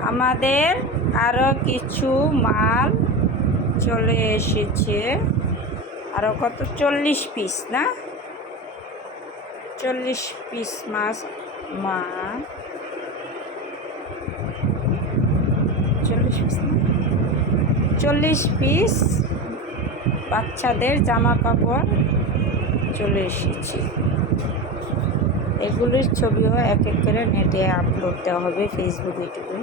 আমাদের আরও কিছু মাল চলে এসেছে। আরও কত? চল্লিশ পিস না? চল্লিশ পিস মাছ, মাল। চল্লিশ পিস চল্লিশ পিস বাচ্চাদের জামা কাপড় চলে এসেছে। এগুলির ছবিও এক এক করে নেটে আপলোড দেওয়া হবে ফেসবুক ইউটিউবে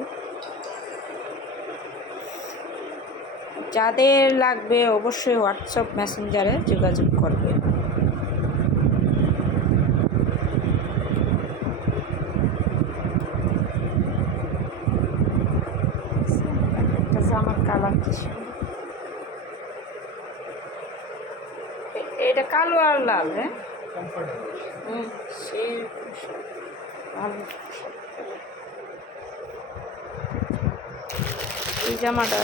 যাদের লাগবে অবশ্যই হোয়াটসঅ্যাপ মেসেঞ্জারে যোগাযোগ করবে। জামার কালার কি সুন্দর। এ- এটা কালো আর লাল হ্যাঁ? হুম, সে ভালো এই জামাটা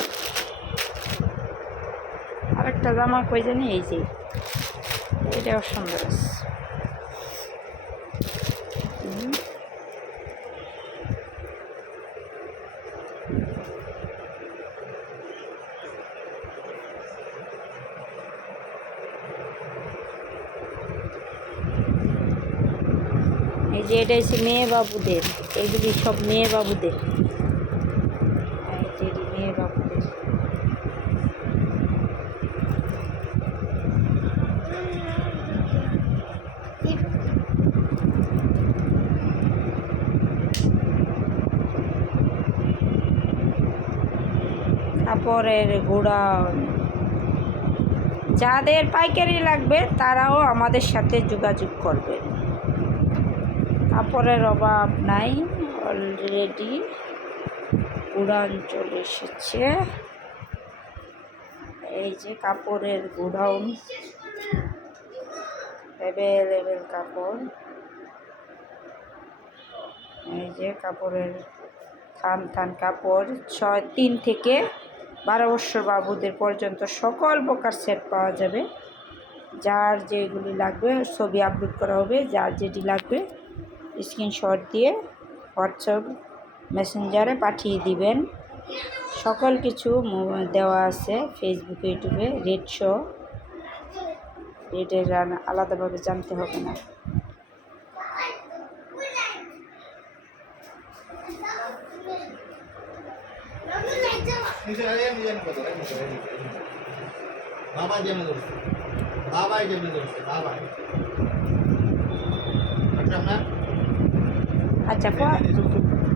আরেকটা জামা কই জানি এই যে এটাও সুন্দর আছে। এই যে এটা হচ্ছে মেয়ে বাবুদের। এগুলি সব মেয়ে বাবুদের। মেয়ে বাবুদের। কাপড়ের গুঁড়া। যাদের পাইকারি লাগবে, তারাও আমাদের সাথে যোগাযোগ করবে। কাপড়ের অভাব নাই অলরেডি উড়ান চলে এসেছে। এই যে কাপড়ের গুডাউন অ্যাভেলেবেল কাপড়। এই যে কাপড়ের থান থান কাপড়, ছয়, তিন থেকে বারো বছর বাবুদের পর্যন্ত সকল প্রকার সেট পাওয়া যাবে। যার যেগুলি লাগবে ছবি আপলোড করা হবে, যার যেটি লাগবে স্ক্রিনশট দিয়ে হোয়াটসঅ্যাপ মেসেঞ্জারে পাঠিয়ে দিবেন। সকল কিছু দেওয়া আছে ফেসবুকে ইউটিউবে রেড শো রেটের আলাদাভাবে জানতে হবে না। বাবা জেনে ধরছে? বাবাই ধরছে? বাবাই। আচ্ছা à chaque fois.